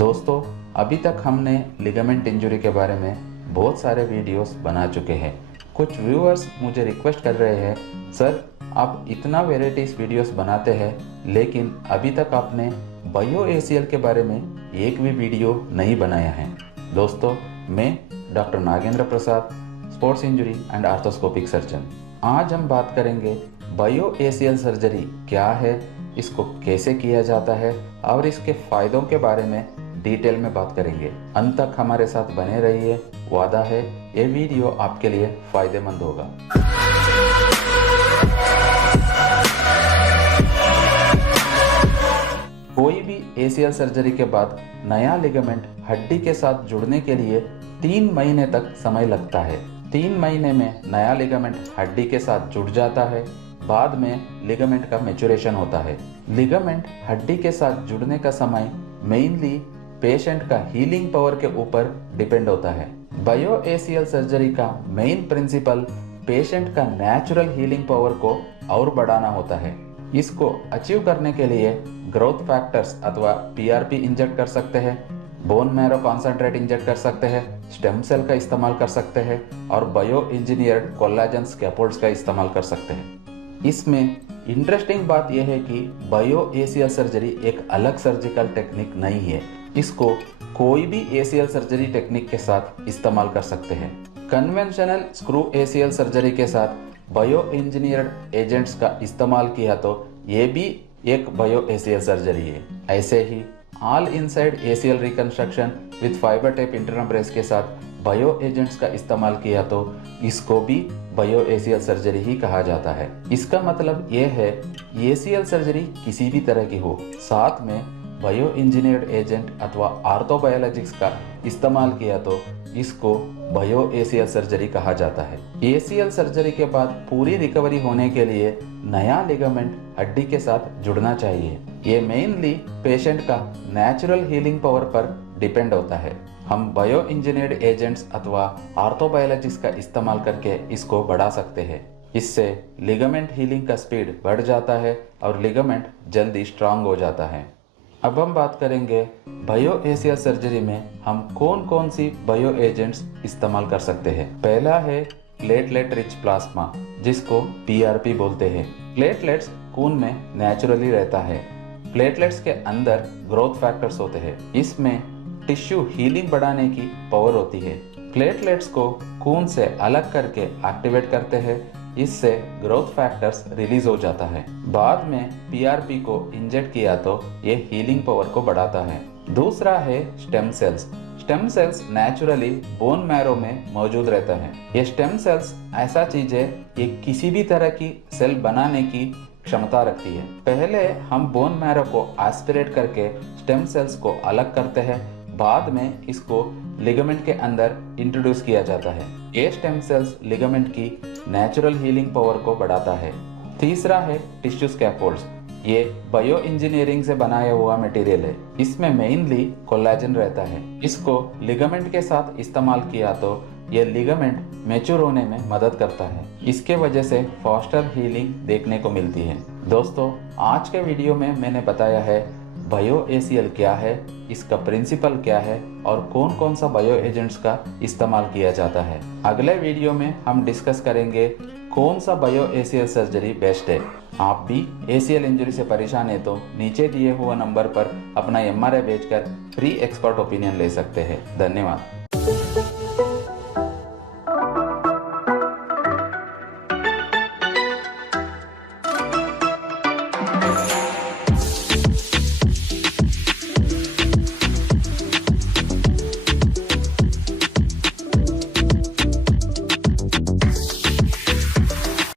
दोस्तों, अभी तक हमने लिगामेंट इंजरी के बारे में बहुत सारे वीडियोस बना चुके हैं। कुछ व्यूअर्स मुझे रिक्वेस्ट कर रहे हैं, सर आप इतना वेराइटीज वीडियोस बनाते हैं लेकिन अभी तक आपने बायो एसीएल के बारे में एक भी वीडियो नहीं बनाया है। दोस्तों, मैं doctor Nagendra Prasad, sports injury and arthroscopic surgeon. आज हम बात करेंगे बायो एसीएल सर्जरी क्या है, इसको कैसे किया जाता है और इसके फायदों के बारे में डिटेल में बात करेंगे। अंत तक हमारे साथ बने रहिए, वादा है ये वीडियो आपके लिए फायदेमंद होगा। कोई भी एसीएल सर्जरी के बाद नया लिगामेंट हड्डी के साथ जुड़ने के लिए 3 महीने तक समय लगता है। 3 महीने में नया लिगामेंट हड्डी के साथ जुड़ जाता है। बाद में लिगामेंट का मैच्योरेशन होता है। लिगामेंट हड्डी के साथ जुड़ने का समय मेनली पेशेंट का हीलिंग पावर के ऊपर डिपेंड होता है। बायो एसीएल सर्जरी का मेन प्रिंसिपल पेशेंट का नेचुरल हीलिंग पावर को और बढ़ाना होता है। इसको अचीव करने के लिए ग्रोथ फैक्टर्स अथवा पीआरपी इंजेक्ट कर सकते हैं, बोन मैरो कॉन्सेंट्रेट इंजेक्ट कर सकते हैं, स्टेम सेल का इस्तेमाल कर सकते हैं और बायो इंजीनियर्ड कोलाजन स्कैफोल्ड्स का इस्तेमाल कर सकते हैं। इसमें इंटरेस्टिंग बात यह है कि बायो एसीएल सर्जरी एक अलग सर्जिकल टेक्निक नहीं है। इसको कोई भी एसीएल सर्जरी टेक्निक के साथ इस्तेमाल कर सकते हैं। कन्वेंशनल स्क्रू एसीएल सर्जरी के साथ बायो इंजीनियर्ड एजेंट्स का इस्तेमाल किया तो ये भी एक बायो एसीएल सर्जरी है। ऐसे ही all inside A C L reconstruction with fibre tape internal brace के साथ बायो एजेंट्स का इस्तेमाल किया तो इसको भी बायो एसीएल सर्जरी ही कहा जाता है। इसका मतलब यह है एसीएल सर्जरी किसी भी तरह की हो, साथ में बायो इंजीनियर्ड एजेंट अथवा आर्थोबायोलॉजिक्स का इस्तेमाल किया तो इसको बायो एसीएल सर्जरी कहा जाता है। एसीएल सर्जरी के बाद पूरी रिकवरी होने के लिए नया लिगामेंट हड्डी के साथ जुड़ना चाहिए। ये मेनली पेशेंट का नेचुरल हीलिंग पावर पर डिपेंड होता है। हम बायो इंजीनियर्ड एजेंट्स अथवा आर्थोबायोलॉजिक्स का इस्तेमाल करके इसको बढ़ा सकते हैं। इससे लिगामेंट हीलिंग का स्पीड बढ़ जाता है और लिगामेंट जल्दी स्ट्रांग हो जाता है। अब हम बात करेंगे बायो एसीएल सर्जरी में हम कौन कौन सी बायो एजेंट्स इस्तेमाल कर सकते हैं। पहला है प्लेटलेट रिच प्लाज्मा, जिसको पीआरपी बोलते हैं। प्लेटलेट्स खून में नेचुरली रहता है। प्लेटलेट्स के अंदर ग्रोथ फैक्टर्स होते हैं। इसमें टिश्यू हीलिंग बढ़ाने की पावर होती है। प्लेटलेट्स को खून से अलग करके एक्टिवेट करते हैं। इससे ग्रोथ फैक्टर्स रिलीज हो जाता है। बाद में पीआरपी को इंजेक्ट किया तो ये हीलिंग पावर को बढ़ाता है। दूसरा है stem cells. Stem cells naturally bone marrow में मौजूद रहता है। ये स्टेम सेल्स ऐसा चीज है, ये किसी भी तरह की सेल बनाने की क्षमता रखती है। पहले हम बोन मैरो को एस्पिरेट करके स्टेम सेल्स को अलग करते हैं। बाद में इसको लिगामेंट के अंदर इंट्रोड्यूस किया जाता है। ये स्टेम सेल्स लिगामेंट की नेचुरल हीलिंग पावर को बढ़ाता है। तीसरा है टिश्यू स्कैफोल्ड्स। ये बायो इंजीनियरिंग से बनाया हुआ मटेरियल है। इसमें मेनली कोलाजन रहता है। इसको लिगामेंट के साथ इस्तेमाल किया तो ये लिगामेंट मैच्योर होने में मदद करता है। इसके वजह से फास्टर हीलिंग देखने को मिलती है। दोस्तों, आज के वीडियो में मैंने बताया है बायो एसीएल क्या है, इसका प्रिंसिपल क्या है और कौन कौन सा बायो एजेंट्स का इस्तेमाल किया जाता है। अगले वीडियो में हम डिस्कस करेंगे कौन सा बायो एसीएल सर्जरी बेस्ट है। आप भी एसीएल इंजरी से परेशान है तो नीचे दिए हुए नंबर पर अपना एमआरआई भेजकर फ्री एक्सपर्ट ओपिनियन ले सकते हैं। धन्यवाद।